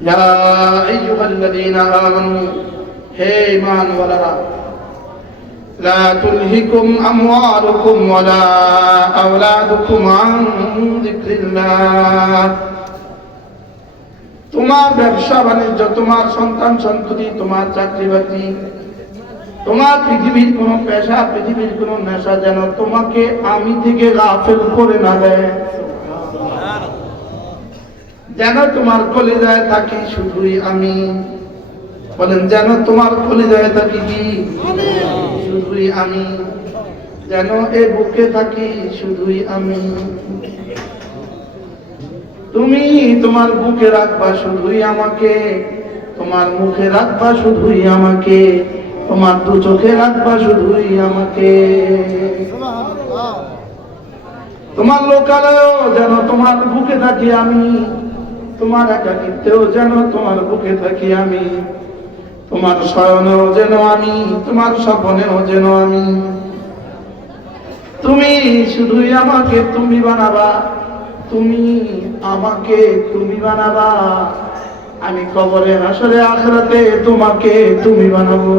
ইয়া আইয়ুহাল্লাযীনা আমানু হে ঈমানওয়ালারা لا تلهكم أموالكم ولا أولادكم عن ذكر الله তোমার ব্যবসা বাণিজ্য তোমার সন্তান সন্ততি তোমার চাকরি বাকরি তোমার পৃথিবীর কোনো পেশা পৃথিবীর কোনো নেশা যেন তোমাকে আমি থেকে গাফেল করে না দেয় যেন তোমার কলিজায় থাকি শুধুই আমি। বলেন, যেন তোমার কলিজায় থাকি কি? শুধুই আমি। যেন এ বুকে থাকি শুধুই আমি। তুমি তোমার বুকে রাখবা শুধুই আমাকে। তোমার মুখে রাখবা শুধুই আমাকে। তোমার দু চোখে রাখবা শুধুই আমাকে। তোমার লোকালয়েও যেন তোমার বুকে থাকি আমি। তোমার একাকিত্বেও যেন তোমার বুকে থাকি আমি। তোমার শয়নেও যেন আমি, তোমার স্বপনেও যেন আমি। তুমি শুধুই আমাকে তুমি বানাবা, তুমি আমাকে তুমি বানাবা। আমি কবরে হাসরে আখরাতে তোমাকে তুমি বানাবো।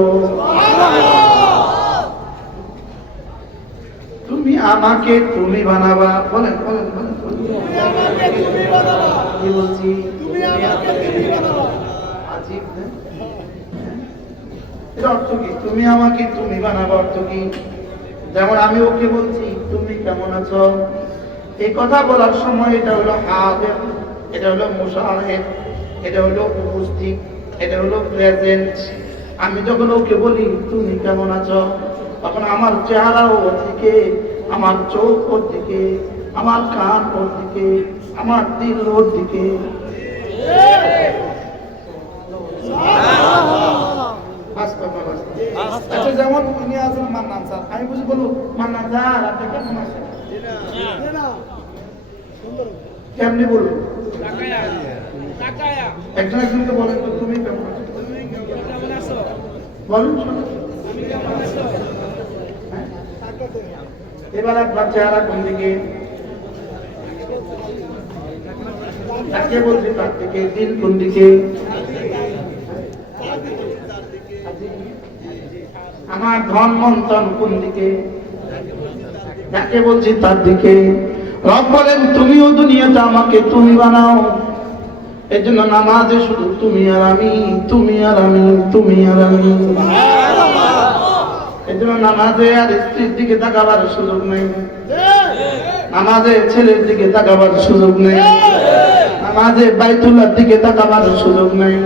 তুমি আমাকে তুমি বানাবা। বলেন বলেন বলেন। কি বলছি? এর অর্থ কি? তুমি আমাকে তুমি বানাবো অর্থ কি? যেমন আমি ওকে বলছি তুমি কেমন আছো? এই কথা বলার সময় এটা হলো হাতের এটা হলো মুশাহেদ এটা হলো উপস্থিত এটা হলো প্রেজেন্ট। আমি যখন ওকে বলি তুমি কেমন আছো? তখন আমার চেহারা ওর দিকে আমার চোখ ওর দিকে আমার কান ওর দিকে আমার দিল ওর দিকে। আচ্ছা যেমন উনি আছেন মান্নান স্যার, আমি বুঝি বলব, মান্নান স্যার, আপনি কেমন আছেন? কেমনি বলব একজন একজনকে বলেন তো, তুমি কেমন আছো? বলুন হ্যাঁ? এবার আপনার চেহারা কোন দিকে? তাকে বলছি তার দিকে দিল কোন দিকে? আমার ধন মন্থন কোন দিকে? যাকে বলছি তার দিকে। রব বলেন, তুমিও দুনিয়াতে আমাকে তুমি বানাও। এই জন্য নামাজে শুধু তুমি আর আমি, তুমি আর আমি, তুমি আর আমি। এই জন্য নামাজে আর স্ত্রীর দিকে তাকাবার সুযোগ নেই। নামাজে ছেলের দিকে তাকাবার সুযোগ নেই। নামাজে বাইতুল্লার দিকে তাকাবার সুযোগ নেই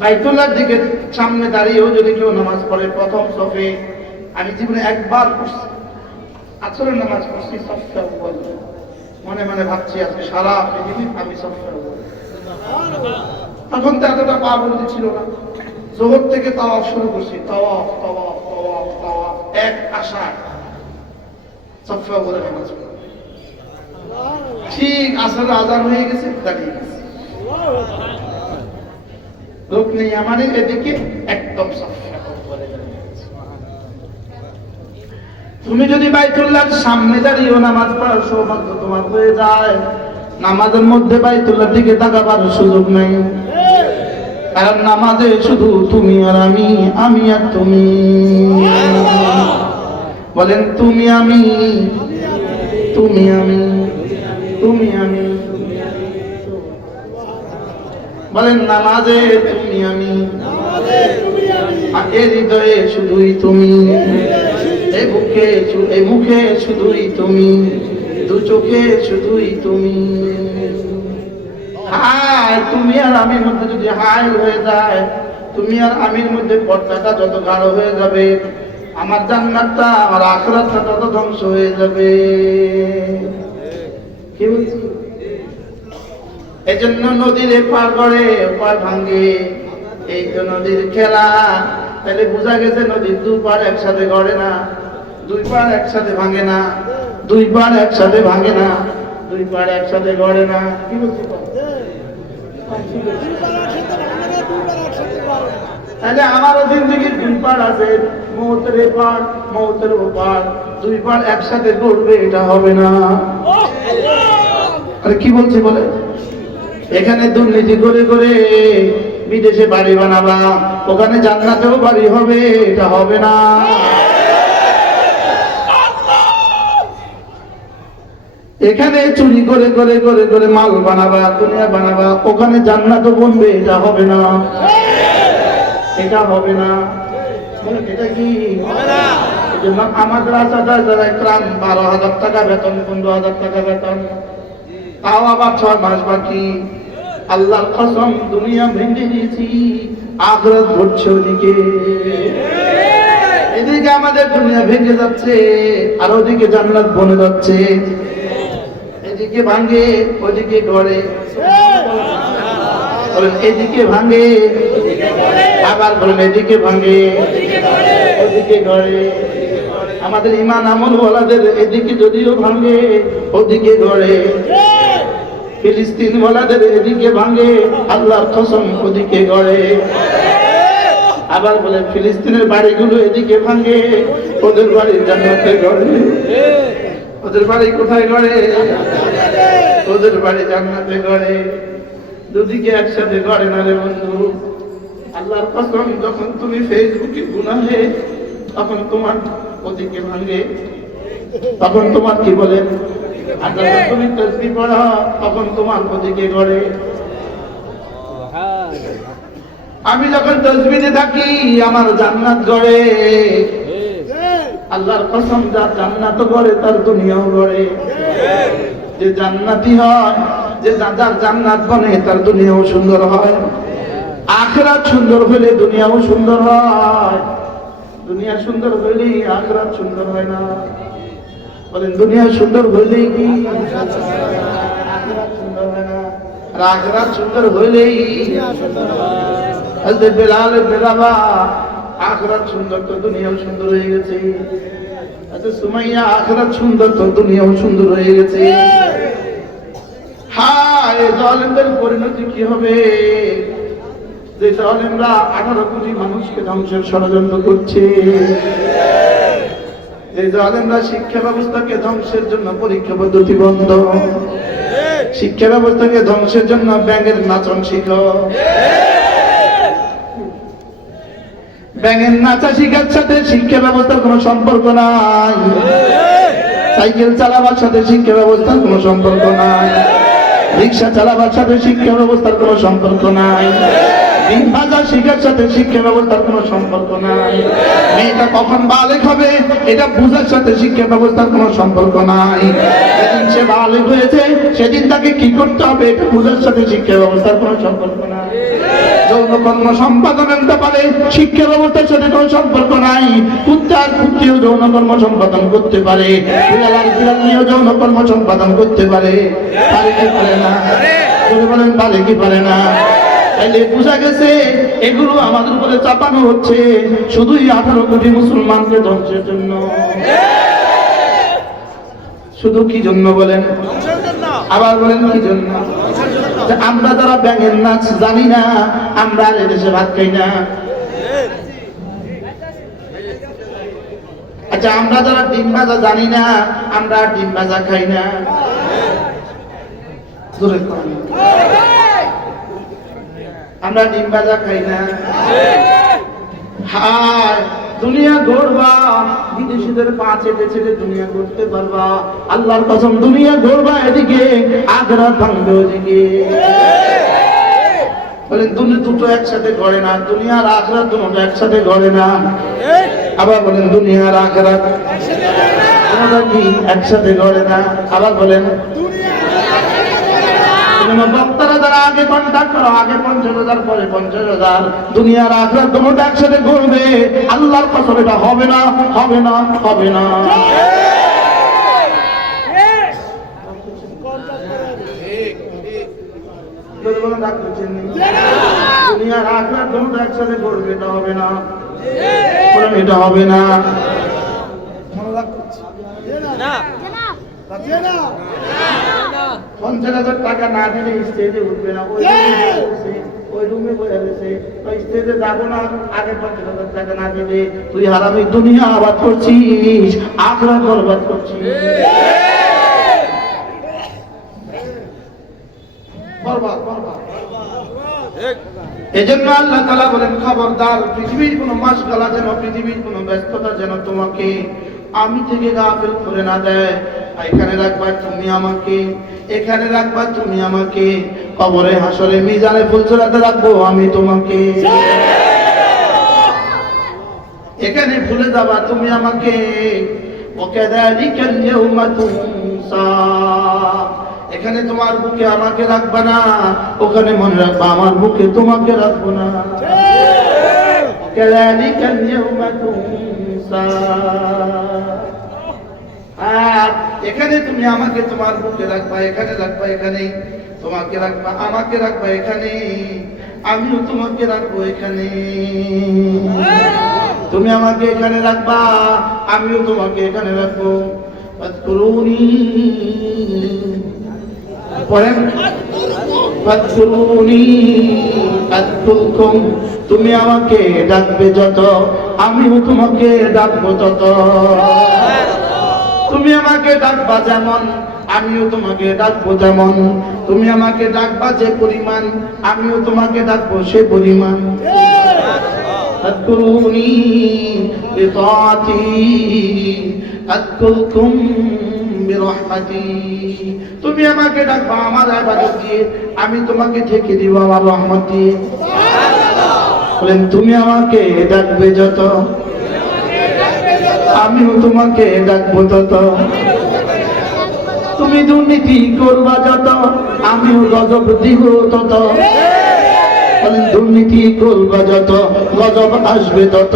বাইতুল্লার দিকে সামনে দাঁড়িয়েও যদি কেউ নামাজ পড়ে, প্রথম সফে, আমি জীবনে একবার পড়ছি আসলে নামাজ পড়ছি, সফে আউ্বাল। মনে মনে ভাবছি আজকে সারা পৃথিবী আমি সফে আউ্বাল। তখন তো এতটা পাবন্দি ছিল না জোহর থেকে তাওয়াফ শুরু করছি তাওয়াফ তাওয়াফ তাওয়াফ তাওয়াফ, এক আশা সফে বলে নামাজ পড়ি। ঠিক আসলে আজান হয়ে গেছে দাঁড়িয়ে লোক নেই আমাদের এদিকে একদম দাঁড়িয়ে। তুমি যদি বাইতুল্লাহর সামনে দাঁড়িয়েও নামাজ পড়ার সৌভাগ্য তোমার হয়ে যায়, নামাজের মধ্যে বাইতুল্লাহর দিকে তাকাবার সুযোগ নেই। কারণ নামাজে শুধু তুমি আর আমি আমি আর তুমি। বলেন, তুমি আমি তুমি আমি। তুমি আমি। বলেন, নামাজে তুমি আমি। এ হৃদয়ে শুধুই তুমি। এ বুকে এ মুখে শুধুই তুমি। দু চোখে শুধুই তুমি। হায়, তুমি আর আমির মধ্যে যদি হাই হয়ে যায়, তুমি আর আমির মধ্যে পর্দাটা যত গাঢ় হয়ে যাবে, আমার জান্নাতটা, আমার আখরাতটা তত ধ্বংস হয়ে যাবে। এই জন্য নদীর এপার করে পার ভাঙ্গে। এই তো নদীর খেলা। তাহলে বোঝা গেছে নদীর দুপার একসাথে গড়ে না দুই পার একসাথে ভাঙে না দুই পার একসাথে ভাঙে না দুই পার একসাথে গড়ে না। কি বলছি? বল? তাহলে আমারও জিন্দগির দুই পার আছে। মৌতের এপার, মৌতের ওপার। দুই পার একসাথে গড়বে, এটা হবে না। আরে কি বলছি বলে? এখানে দুর্নীতি করে করে বিদেশে বাড়ি বানাবা ওখানে জান্নাতেও বাড়ি হবে এটা হবে না। এখানে চুরি করে করে করে করে মাল বানাবা দুনিয়া বানাবা ওখানে জান্নাতও বনবে এটা হবে না। এটা হবে না। এটা কি? আমাদের আশাটা যারা বারো হাজার টাকা বেতন পনেরো হাজার টাকা বেতন। তাও আবার ছয় মাস বাকি। আল্লাহর কসম, দুনিয়া ভেঙে দিয়েছি, আখরাত ঘটছে ওদিকে। এদিকে আমাদের দুনিয়া ভেঙে যাচ্ছে, আর ওদিকে জান্নাত বনে যাচ্ছে। এদিকে ভাঙে, ওদিকে গড়ে। বলেন, এদিকে ভাঙে, আবার বলেন, এদিকে ভাঙে, ওদিকে গড়ে। আমাদের ইমান আমল ওয়ালাদের এদিকে যদিও ভাঙে, ওদিকে গড়ে। ফিলিস্তিন ওয়ালাদের এদিকে ভাঙে, আল্লাহর কসম ওদিকে গড়ে। আবার বলে, ফিলিস্তিনের বাড়িগুলো এদিকে ভাঙে, ওদের বাড়ি জান্নাতে গড়ে। ওদের বাড়ি কোথায় গড়ে? ওদের বাড়ি জান্নাতে গড়ে। দুদিকে একসাথে গড়ে না রে বন্ধু? আল্লাহর কসম, যখন তুমি ফেসবুকে গুনাহে তখন তোমার ওদিকে ভাঙে। তখন তোমার কি বলে? আর যখন তুমি তসবি পড়া তখন তোমার ওদিকে গড়ে। আমি যখন তসবিতে থাকি, আমার জান্নাত গড়ে। আল্লাহর কসম, যার জান্নাত গড়ে, তার দুনিয়াও গড়ে। যে জান্নাতি হয়, যে যার জান্নাত বনে, তার দুনিয়াও সুন্দর হয়। আখরাত সুন্দর হলে দুনিয়াও সুন্দর হয়। দুনিয়া সুন্দর হইলেই আখরাত সুন্দর হয় না। বলেন, দুনিয়া সুন্দর হইলেই কি? সুন্দর আখরাত সুন্দর তো দুনিয়াও সুন্দর হয়ে গেছে। আচ্ছা সুন্দর সুন্দর হয়ে গেছে। হায় পরিণতি কি হবে? যে জালেমরা আঠারো কোটি মানুষকে ধ্বংসের ষড়যন্ত্র করছে। যে জালেমরা শিক্ষা ব্যবস্থাকে ধ্বংসের জন্য পরীক্ষা পদ্ধতি বন্ধ। শিক্ষা ব্যবস্থাকে ধ্বংসের জন্য ব্যাঙের নাচন শিখো। ব্যাঙের নাচা শিখার সাথে শিক্ষা ব্যবস্থার কোনো সম্পর্ক নাই। সাইকেল চালাবার সাথে শিক্ষা ব্যবস্থার কোনো সম্পর্ক নাই। রিক্সা চালাবার সাথে শিক্ষা ব্যবস্থার কোনো সম্পর্ক নাই। ভাজা শিখার সাথে শিক্ষা ব্যবস্থার কোনো সম্পর্ক নাই। মেয়েটা কখন বালেক হবে, এটা বুঝার সাথে শিক্ষা ব্যবস্থার কোনো সম্পর্ক নাই। যেদিন সে বালেক হয়েছে, সেদিন তাকে কি করতে হবে, এটা বুঝার সাথে শিক্ষা ব্যবস্থার কোনো সম্পর্ক নাই। যৌন কর্ম সম্পাদন আনতে পারে, শিক্ষা ব্যবস্থার সাথে কোনো সম্পর্ক নাই। কুত্তার কুত্তিও যৌন কর্ম সম্পাদন করতে পারে, বিড়াল আর যৌন কর্ম সম্পাদন করতে পারে। পারে কি পারে না? বলেন, পারে কি পারে না? তাইলে বোঝা গেছে এগুলো আমাদের উপরে চাপানো হচ্ছে শুধুই আঠারো কোটি মুসলমানকে ধ্বংসের জন্য। শুধু কি জন্য বলেন? আবার বলেন কি জন্য? আমরা যারা ব্যাঙের নাচ জানি না, আমরা আর এদেশে ভাত খাই না। আচ্ছা আমরা যারা ডিম ভাজা জানি না, আমরা ডিম ভাজা খাই না। আমরা ডিম ভাজা খাই না। দুনিয়া বিদেশিদের পা চেটে দুনিয়া পারবা। আল্লাহর কসম, দুনিয়া এদিকে আগ্রা ভাঙবে ওদিকে। বলেন দুনিয়া দুটো একসাথে গড়ে না দুনিয়ার আখরাত দুটো একসাথে গড়ে না। আবার বলেন দুনিয়ার দুটোটা কি একসাথে গড়ে না? আবার বলেন যারা আগে কন্ট্যাক্ট করো আগে পঞ্চাশ হাজার পরে পঞ্চাশ হাজার। দুনিয়ার আখরাত দুটোটা একসাথে ঘুরবে। আল্লাহর কসম এটা হবে না হবে না হবে না। দুনিয়ার দুটোটা একসাথে ঘুরবে এটা হবে না। বলেন এটা হবে না। পঞ্চাশ হাজার টাকা না দিলে স্টেজে উঠবে না। ওই ওই রুমে বসে রয়েছে ওই স্টেজে যাব না আগে পঞ্চাশ হাজার টাকা না দিলে তুই হারামি দুনিয়া আবাদ করছিস বরবাদ করছিস। বরবাদ বরবাদ। এজন্য আল্লাহ তালা বলেন খবরদার পৃথিবীর কোনো মাস গালা যেন পৃথিবীর কোনো ব্যস্ততা যেন তোমাকে আমি থেকে গাফেল করে না দেয়। এখানে রাখবা তুমি আমাকে এখানে রাখবা তুমি আমাকে। কবরে হাসরে মিজানে ফুলছড়াতে রাখব আমি তোমাকে। এখানে ভুলে যাবা তুমি আমাকে। ওকে এখানে তোমার বুকে আমাকে রাখবা না ওখানে মনে রাখবা আমার বুকে তোমাকে রাখব না। কেলানি কেন এখানে তুমি আমাকে তোমার বুকে রাখবা, এখানে রাখবা, এখানে। তোমাকে রাখবা, আমাকে রাখবা, এখানে। আমিও তোমাকে রাখব এখানে। তুমি আমাকে এখানে রাখবা, আমিও তোমাকে এখানে রাখব। আযকুরকুম তুমি আমাকে ডাকবে যত আমিও তোমাকে ডাকবো তত তুমি আমাকে ডাকবা যেমন আমিও তোমাকে ডাকবো যেমন তুমি আমাকে ডাকবা যে পরিমাণ আমিও তোমাকে ডাকবো সে পরিমাণ اذكروني بطاعتي اذكركم برحمتي তুমি আমাকে ডাকবা, আমার ইবাদত দিয়ে আমি তোমাকে ঢেকে দিব আমার রহমত দিয়ে। বলেন, তুমি আমাকে ডাকবে যত, আমিও তোমাকে ডাকবো তত। তুমি দুর্নীতি করবা যত, আমিও গজব দিব তত। দুর্নীতি করবা যত, গজব আসবে তত।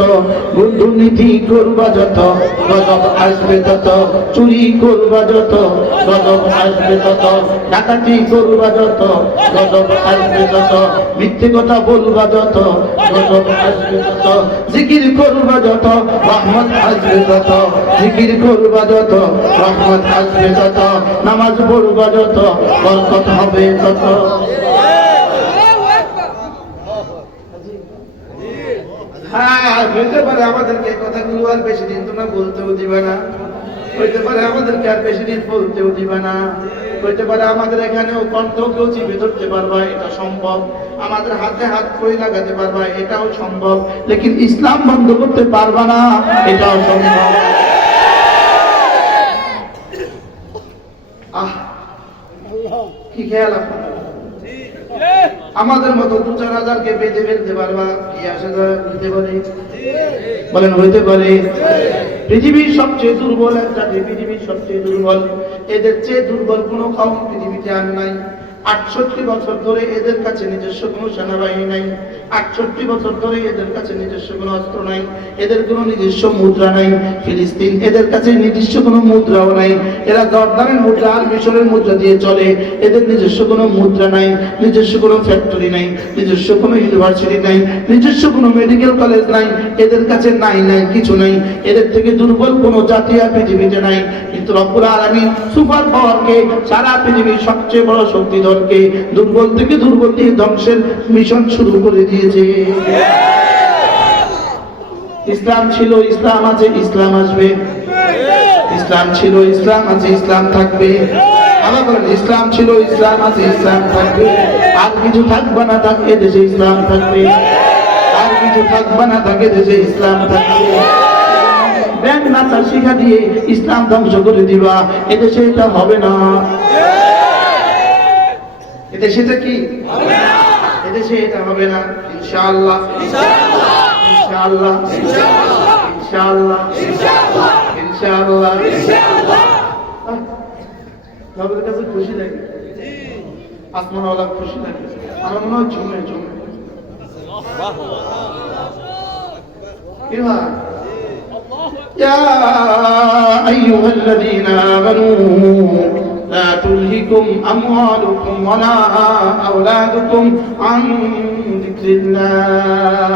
দুর্নীতি করবা যত, গজব আসবে তত। চুরি করবা যত, গজব আসবে তত। ডাকাতি করবা যত, গজব আসবে তত। মিথ্যে কথা বলবা যত, গজব আসবে তত। জিকির করবা যত, রহমত আসবে তত। জিকির করবা যত, রহমত আসবে তত। নামাজ পড়বা যত, বরকত হবে তত হ্যাঁ হইতে পারে আমাদেরকে কথাগুলো আর বেশি দিন তোমরা বলতেও দিবে না। হইতে পারে আমাদেরকে আর বেশি দিন বলতেও দিবে না। হইতে পারে আমাদের এখানেও কণ্ঠ কেউ চিপে ধরতে পারবা, এটা সম্ভব। আমাদের হাতে হাত করে লাগাতে পারবা, এটাও সম্ভব। লেকিন ইসলাম বন্ধ করতে পারবা না, এটাও সম্ভব। আহ, কি খেয়াল আপনার? আমাদের মতো দু চার হাজারকে বেঁধে ফেলতে পারবা? কি আসে বুঝতে পারি। বলেন, হইতে পারে। পৃথিবীর সবচেয়ে দুর্বল এক জাতি পৃথিবীর সবচেয়ে দুর্বল। এদের চেয়ে দুর্বল কোনো কাউন পৃথিবীতে আর নাই। আটষট্টি বছর ধরে এদের কাছে নিজস্ব কোনো সেনাবাহিনী নাই। আটষট্টি বছর ধরে এদের কাছে নিজস্ব কোনো অস্ত্র নাই। এদের কোনো নিজস্ব মুদ্রা নাই। ফিলিস্তিন এদের কাছে নিজস্ব কোনো মুদ্রাও নাই। এরা জর্দানের মুদ্রা আর মিশরের মুদ্রা দিয়ে চলে। এদের নিজস্ব কোনো মুদ্রা নাই। নিজস্ব কোনো ফ্যাক্টরি নাই। নিজস্ব কোনো ইউনিভার্সিটি নাই। নিজস্ব কোনো মেডিকেল কলেজ নাই। এদের কাছে নাই নাই, কিছু নাই। এদের থেকে দুর্বল কোনো জাতি আর পৃথিবীতে নাই। কিন্তু রব্বুল আলামিন সুপার পাওয়ারকে সারা পৃথিবীর সবচেয়ে বড় শক্তিধরকে দুর্বল থেকে দুর্বল দিয়ে ধ্বংসের মিশন শুরু করে দিয়েছে। ইসলাম ছিল, ইসলাম আছে, ইসলাম আসবে। ইসলাম ছিল, ইসলাম আছে, ইসলাম থাকবে। ইসলাম ছিল, ইসলাম আছে, ইসলাম থাকবে। আর কিছু থাকবে না, থাকে দেশে ইসলাম থাকবে। আর কিছু থাকবে না, থাকে দেশে ইসলাম থাকবে। ব্যাংক নাচা শিখা দিয়ে ইসলাম ধ্বংস করে দিবা। এদেশে এটা হবে না। এদেশে এটা কি এদেশে এটা হবে না ইনশাআল্লাহ ইনশাআল্লাহ ইনশাআল্লাহ ইনশাআল্লাহ আহ, বাবার কাছে খুশি লাগে আসমানওয়ালা খুশি লাগে আমার মনে হয় জমে জমে কি হয় يا أيها الذين آمنوا لا تلهكم أموالكم ولا أولادكم عن ذكر الله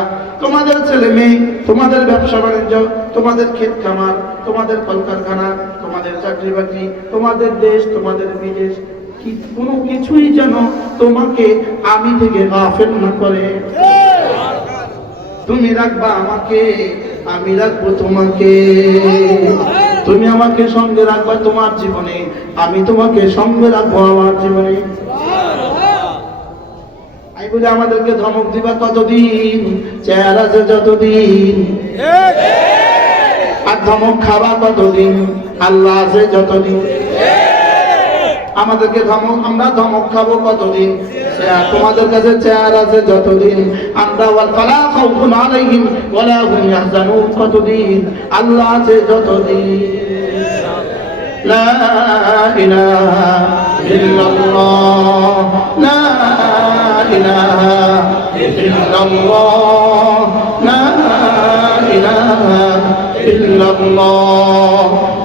তোমাদের ছেলে মেয়ে তোমাদের ব্যবসা বাণিজ্য তোমাদের ক্ষেত খামার তোমাদের কলকারখানা তোমাদের চাকরি বাকরি তোমাদের দেশ তোমাদের বিদেশ কি কোনো কিছুই যেন তোমাকে আমি থেকে গাফেল না করে তুমি রাখবা আমাকে আমি রাখবো তোমাকে তুমি আমাকে সঙ্গে রাখবা তোমার জীবনে, আমি তোমাকে সঙ্গে রাখব আমার জীবনে। এগুলি আমাদেরকে ধমক দিবা কতদিন চেহারা আছে যতদিন। আর ধমক খাবা কতদিন আল্লাহ আছে যতদিন। আমাদেরকে ধমক, আমরা ধমক খাব কতদিন? তোমাদের কাছে চেয়ার আছে যতদিন। আমরা ওয়াল ফালা খাউফুন আলাইহিম ওয়ালা হুম ইয়াহজানুন কতদিন? আল্লাহ আছে যতদিন। লা ইলাহা ইল্লাল্লাহ। লা ইলাহা ইল্লাল্লাহ।